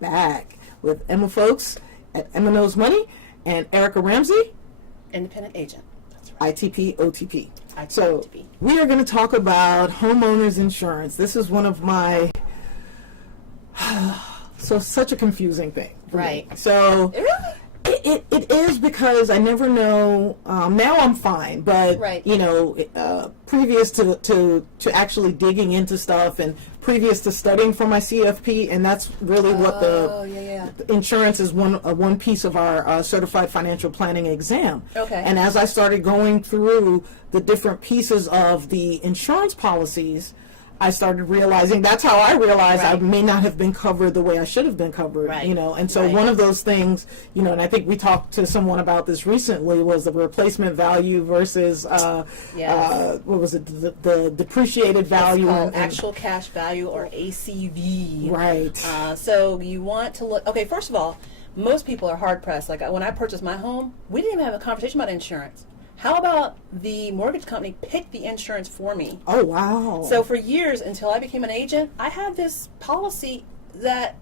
back with Emma Foulkes at Emma Knows Money and Erica Ramsey, independent agent. That's right. ITP, OTP. So we are going to talk about homeowners insurance. This is one of my such a confusing thing. Right. So really? It is, because I never know. Now I'm fine, but right. Previous to actually digging into stuff and previous to studying for my CFP, and that's really what the insurance is one piece of our certified financial planning exam. Okay. And as I started going through the different pieces of the insurance policies, I started realizing that's how I realized I may not have been covered the way I should have been covered, and so one of those things, and I think we talked to someone about this recently, was the replacement value versus what was it, the depreciated value, and actual cash value, or ACV. Right. So you want to look. Okay, first of all, most people are hard pressed. Like when I purchased my home, we didn't even have a conversation about insurance. How about the mortgage company pick the insurance for me? Oh, wow. So for years, until I became an agent, I had this policy that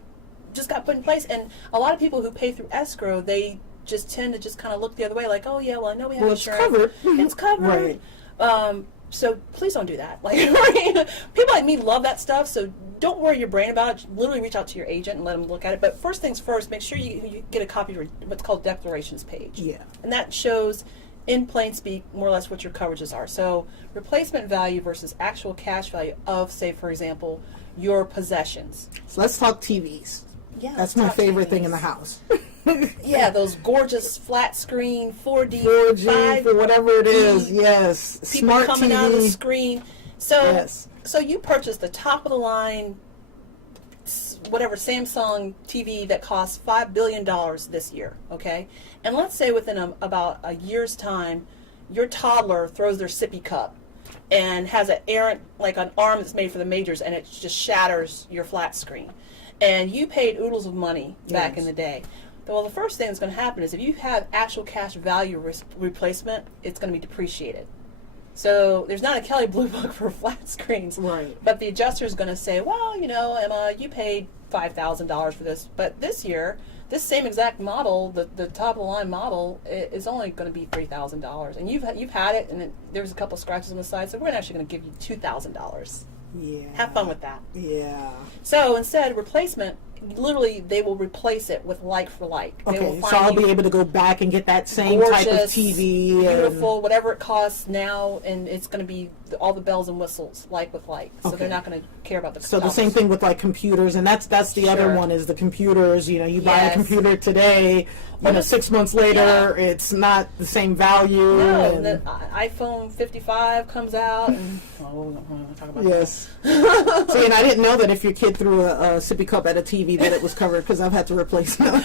just got put in place. And a lot of people who pay through escrow, they just tend to just kind of look the other way, like, oh, yeah, well, I know we have insurance. It's covered. It's covered. Right. So please don't do that. Like, people like me love that stuff, so don't worry your brain about it. Literally reach out to your agent and let them look at it. But first things first, make sure you get a copy of what's called declarations page. Yeah. And that shows, in plain speak, more or less what your coverages are. So replacement value versus actual cash value of, say, for example, your possessions. So let's talk TVs. Yeah, that's my favorite thing in the house. Yeah, those gorgeous flat screen 4D, 5D, for whatever it is. Yes, people smart coming TV. out of the screen. So, so you purchased the top of the line, whatever Samsung TV that costs $5 billion this year, okay? And let's say within about a year's time, your toddler throws their sippy cup and has an arm that's made for the majors, and it just shatters your flat screen. And you paid oodles of money back in the day. Well, the first thing that's going to happen is if you have actual cash value replacement, it's going to be depreciated. So there's not a Kelly Blue Book for flat screens. Right. But the adjuster is going to say, well, Emma, you paid $5,000 for this, but this year, this same exact model, the top of the line model, is only going to be $3,000, and you've had it, and there was a couple scratches on the side, so we're actually going to give you $2,000. Yeah. Have fun with that. Yeah. So instead, replacement, literally, they will replace it with like for like. Okay, so I'll be able to go back and get that same gorgeous, type of TV. Beautiful, whatever it costs now, and it's going to be all the bells and whistles, like with like. So they're not going to care about the So the same thing with like computers, and that's the other one is the computers. You buy a computer today, 6 months later, it's not the same value. No, and the iPhone 55 comes out, and we're going to talk about that. See, and I didn't know that if your kid threw a sippy cup at a TV that it was covered, because I've had to replace them.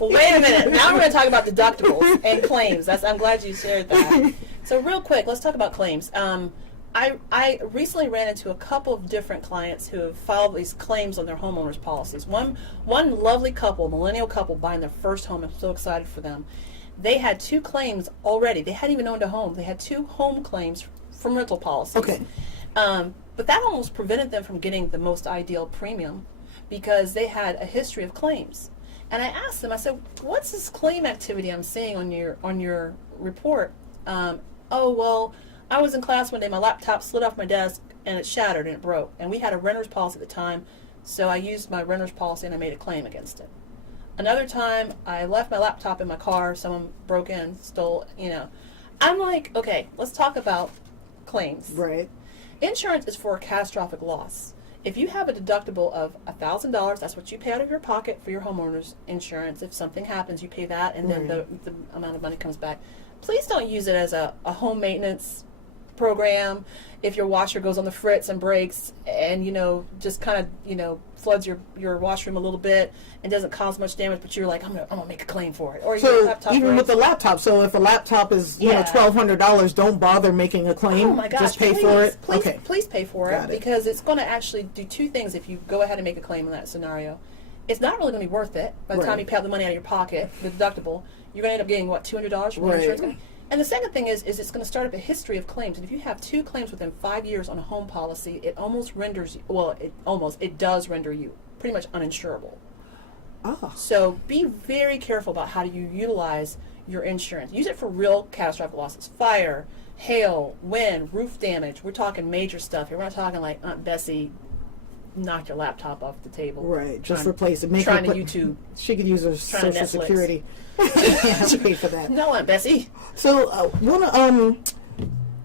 Well, wait a minute. Now we're going to talk about deductibles and claims. I'm glad you shared that. So real quick, let's talk about claims. I recently ran into a couple of different clients who have filed these claims on their homeowners policies. One lovely couple, millennial couple, buying their first home. I'm so excited for them. They had 2 claims already. They hadn't even owned a home. They had 2 home claims from rental policies. Okay. But that almost prevented them from getting the most ideal premium because they had a history of claims. And I asked them, I said, what's this claim activity I'm seeing on your report? Oh, well, I was in class one day, my laptop slid off my desk, and it shattered and it broke. And we had a renter's policy at the time, so I used my renter's policy and I made a claim against it. Another time, I left my laptop in my car, someone broke in, stole, I'm like, okay, let's talk about claims. Right. Insurance is for a catastrophic loss. If you have a deductible of $1,000, that's what you pay out of your pocket for your homeowner's insurance. If something happens, you pay that, and then the amount of money comes back. Please don't use it as a home maintenance program. If your washer goes on the fritz and breaks and, just kind of, floods your washroom a little bit and doesn't cause much damage, but you're like, I'm gonna make a claim for it. Or your laptop even breaks. with the laptop, so if a laptop is $1,200, don't bother making a claim. Oh my gosh! Just pay for it. Please pay for it because it's going to actually do 2 things if you go ahead and make a claim in that scenario. It's not really going to be worth it by the time you pay out the money out of your pocket, the deductible. You're going to end up getting $200 from your insurance company. And the second thing is it's going to start up a history of claims. And if you have 2 claims within 5 years on a home policy, it almost renders, it does render you pretty much uninsurable. Oh. So be very careful about how you utilize your insurance. Use it for real catastrophic losses. Fire, hail, wind, roof damage. We're talking major stuff here. We're not talking like Aunt Bessie knocked your laptop off the table. Right. Just replace it. Trying to YouTube. She could use her Social Security. To pay for that. No, Aunt Bessie. So,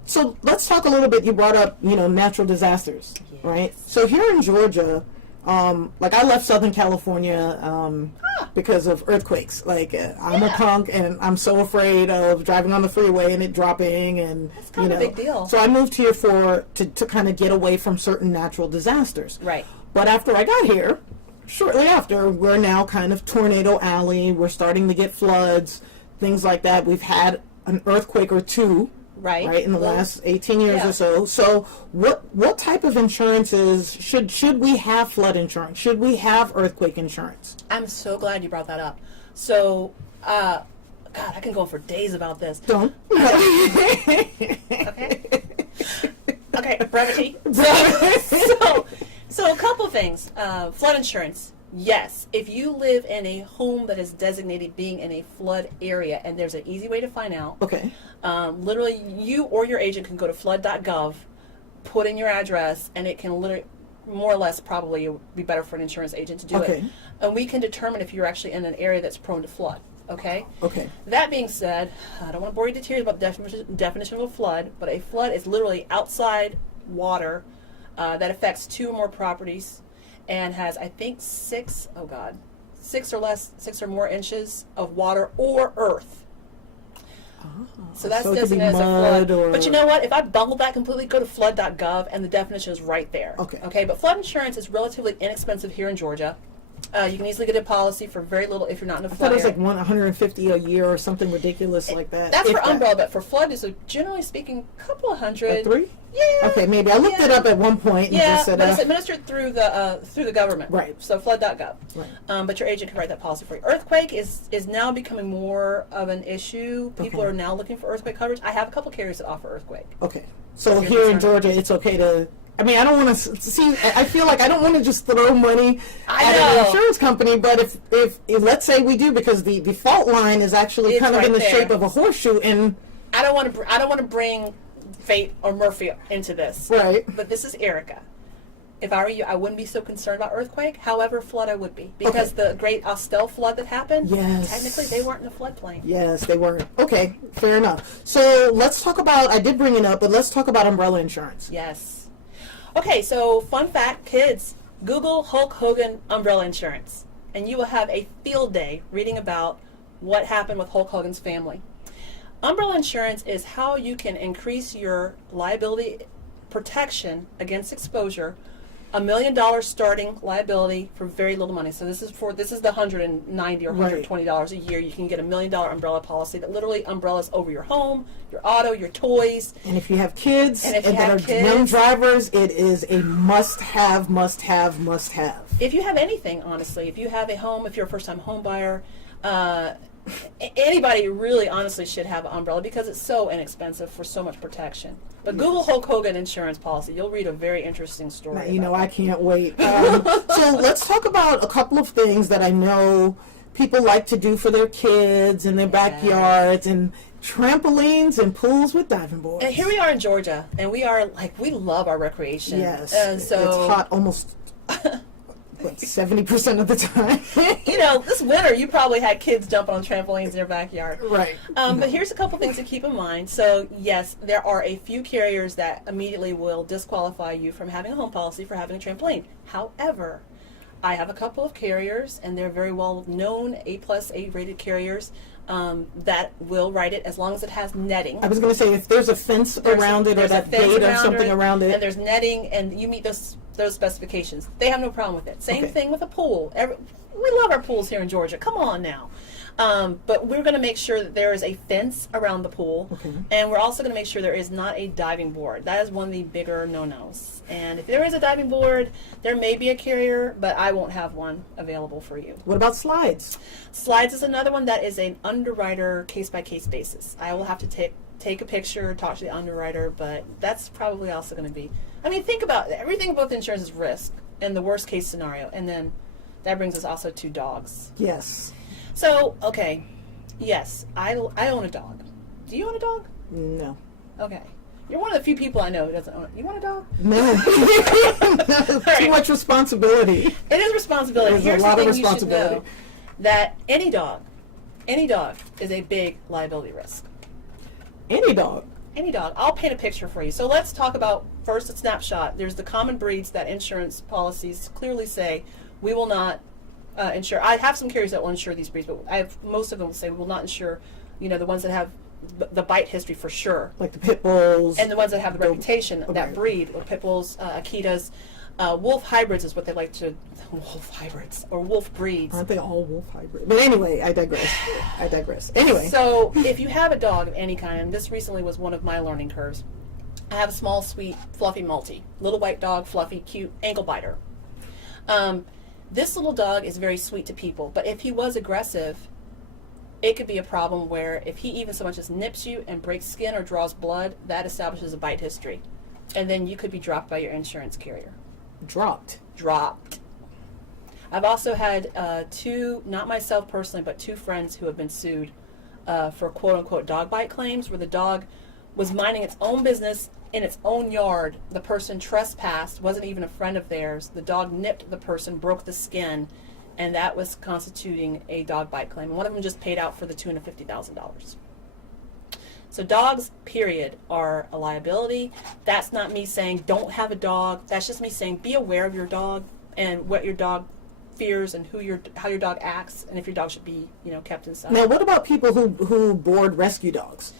so let's talk a little bit. You brought up, natural disasters, yes. right? So here in Georgia, like I left Southern California because of earthquakes. Like I'm a punk, and I'm so afraid of driving on the freeway and it dropping, and that's kind of a big deal. So I moved here to kind of get away from certain natural disasters. Right. But after I got here, shortly after, we're now kind of tornado alley. We're starting to get floods, things like that. We've had an earthquake or two. Right, in the last 18 years or so. So what type of insurances should we have? Flood insurance? Should we have earthquake insurance? I'm so glad you brought that up. So, God, I can go for days about this. Don't. Okay. Okay, brevity. So a couple things. Flood insurance. Yes, if you live in a home that is designated being in a flood area, and there's an easy way to find out. Okay. Literally, you or your agent can go to flood.gov, put in your address, and it can literally, more or less, probably it would be better for an insurance agent to do it. And we can determine if you're actually in an area that's prone to flood. Okay? Okay. That being said, I don't want to bore you to tears about the definition of a flood, but a flood is literally outside water that affects 2 or more properties and has, I think, 6 or more inches of water or earth. So that's designated as a flood. But you know what? If I bungled that completely, go to flood.gov and the definition is right there. Okay. But flood insurance is relatively inexpensive here in Georgia. You can easily get a policy for very little if you're not in a flood area. I thought it was like $150 a year or something ridiculous like that. That's for umbrella, but for flood is generally speaking a couple of hundred. 3? Yeah. Okay, maybe I looked it up at one point and just said, but it's administered through the government. Right. So flood.gov. Right. But your agent can write that policy for you. Earthquake is now becoming more of an issue. People are now looking for earthquake coverage. I have a couple carriers that offer earthquake. Okay. So here in Georgia, it's okay to. I mean, I don't want to see. I feel like I don't want to just throw money at an insurance company. But if let's say we do, because the fault line is actually kind of in the shape of a horseshoe, and I don't want to bring fate or Murphy into this. Right. But this is Erica. If I were you, I wouldn't be so concerned about earthquake. However, flood I would be, because the great Austell flood that happened. Yes. Technically, they weren't in a floodplain. Yes, they weren't. Okay, fair enough. So let's talk about. I did bring it up, but let's talk about umbrella insurance. Yes. Okay, so fun fact, kids, Google Hulk Hogan umbrella insurance, and you will have a field day reading about what happened with Hulk Hogan's family. Umbrella insurance is how you can increase your liability protection against exposure, $1 million starting liability for very little money. So this is the $190 or $120 a year. You can get $1 million umbrella policy that literally umbrellas over your home, your auto, your toys. And if you have kids and that are young drivers, it is a must-have. If you have anything, honestly, if you have a home, if you're a first-time home buyer, anybody really honestly should have an umbrella because it's so inexpensive for so much protection. But Google Hulk Hogan insurance policy. You'll read a very interesting story. I can't wait. So let's talk about a couple of things that I know people like to do for their kids in their backyards, and trampolines and pools with diving boards. And here we are in Georgia, and we love our recreation. Yes. And so it's hot almost 70% of the time. This winter you probably had kids jumping on trampolines in your backyard. Right. But here's a couple things to keep in mind. So yes, there are a few carriers that immediately will disqualify you from having a home policy for having a trampoline. However, I have a couple of carriers, and they're very well known A+ A-rated carriers that will write it as long as it has netting. I was going to say, if there's a fence around it or that gate or something around it. And there's netting, and you meet those specifications, they have no problem with it. Same thing with a pool. We love our pools here in Georgia. Come on now. But we're going to make sure that there is a fence around the pool, and we're also going to make sure there is not a diving board. That is one of the bigger no-nos. And if there is a diving board, there may be a carrier, but I won't have one available for you. What about slides? Slides is another one that is an underwriter case-by-case basis. I will have to take a picture, talk to the underwriter, but that's probably also going to be. I mean, think about it. Everything about the insurance is risk and the worst case scenario, and then That brings us also to dogs. Yes. So, okay, yes, I own a dog. Do you own a dog? No. Okay. You're one of the few people I know who doesn't own it. You want a dog? No. Too much responsibility. It is responsibility. There's Here's a lot the of thing you should responsibility. know, that any dog is a big liability risk. Any dog. Any dog. I'll paint a picture for you. So let's talk about first a snapshot. There's the common breeds that insurance policies clearly say we will not insure. I have some carriers that will insure these breeds, but most of them will say we will not insure, the ones that have the bite history for sure. Like the pit bulls. And the ones that have the reputation, that breed, or pit bulls, Akitas. Wolf hybrids is what they like to, wolf hybrids, or wolf breeds. Aren't they all wolf hybrids? But anyway, I digress. Anyway. So if you have a dog of any kind, and this recently was one of my learning curves, I have a small, sweet, fluffy Maltese. Little white dog, fluffy, cute, ankle biter. This little dog is very sweet to people, but if he was aggressive, it could be a problem where if he even so much as nips you and breaks skin or draws blood, that establishes a bite history. And then you could be dropped by your insurance carrier. Dropped. I've also had two, not myself personally, but two friends who have been sued for quote-unquote dog bite claims, where the dog was minding its own business in its own yard. The person trespassed, wasn't even a friend of theirs. The dog nipped the person, broke the skin, and that was constituting a dog bite claim. And one of them just paid out for the tune of $50,000. So dogs, period, are a liability. That's not me saying don't have a dog. That's just me saying be aware of your dog and what your dog fears and how your dog acts, and if your dog should be, kept inside. Now, what about people who board rescue dogs?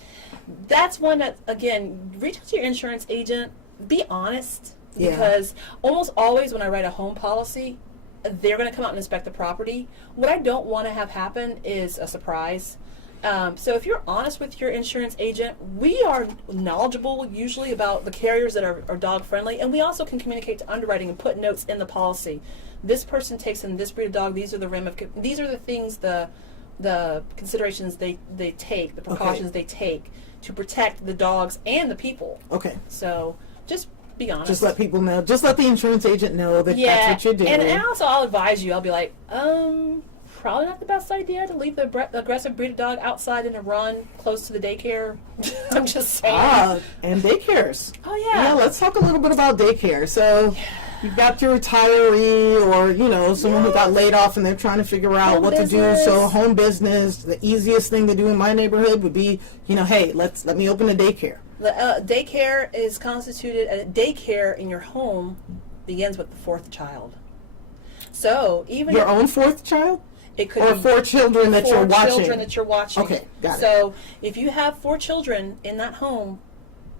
That's one that, again, reach out to your insurance agent. Be honest, Yeah. because almost always when I write a home policy, they're going to come out and inspect the property. What I don't want to have happen is a surprise. So if you're honest with your insurance agent, we are knowledgeable usually about the carriers that are dog friendly, and we also can communicate to underwriting and put notes in the policy. This person takes in this breed of dog. These are the things, the considerations they take, the precautions they take to protect the dogs and the people. Okay. So just be honest. Just let people know. Just let the insurance agent know that that's what you're doing. And also I'll advise you. I'll be like, probably not the best idea to leave the aggressive breed of dog outside in a run close to the daycare. I'm just saying. And daycares. Oh, yeah. Yeah, let's talk a little bit about daycare. So you've got your retiree or, someone who got laid off and they're trying to figure out Home what business. to do. So home business, the easiest thing to do in my neighborhood would be, hey, let me open a daycare. The daycare is constituted, daycare in your home begins with the fourth child. So even Your own fourth child? It could or be 4 children that you're watching. 4 children that you're watching. Okay, got it. So if you have 4 children in that home,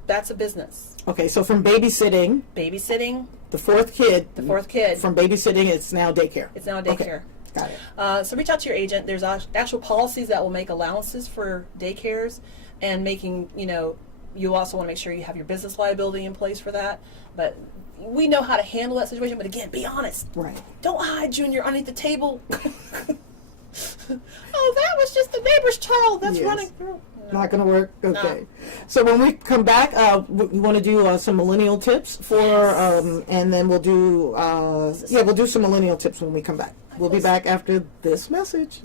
that's a business. Okay, so from babysitting, the fourth kid, from babysitting, it's now daycare. It's now a daycare. Okay, got it. So reach out to your agent. There's actual policies that will make allowances for daycares, and making, you also want to make sure you have your business liability in place for that. But we know how to handle that situation. But again, be honest. Right. Don't hide Junior underneath the table. Oh, that was just the neighbor's child that's running through. No. Not going to work? Okay. No. So when we come back, we want to do some millennial tips and then we'll do, we'll do some millennial tips when we come back. We'll be back after this message.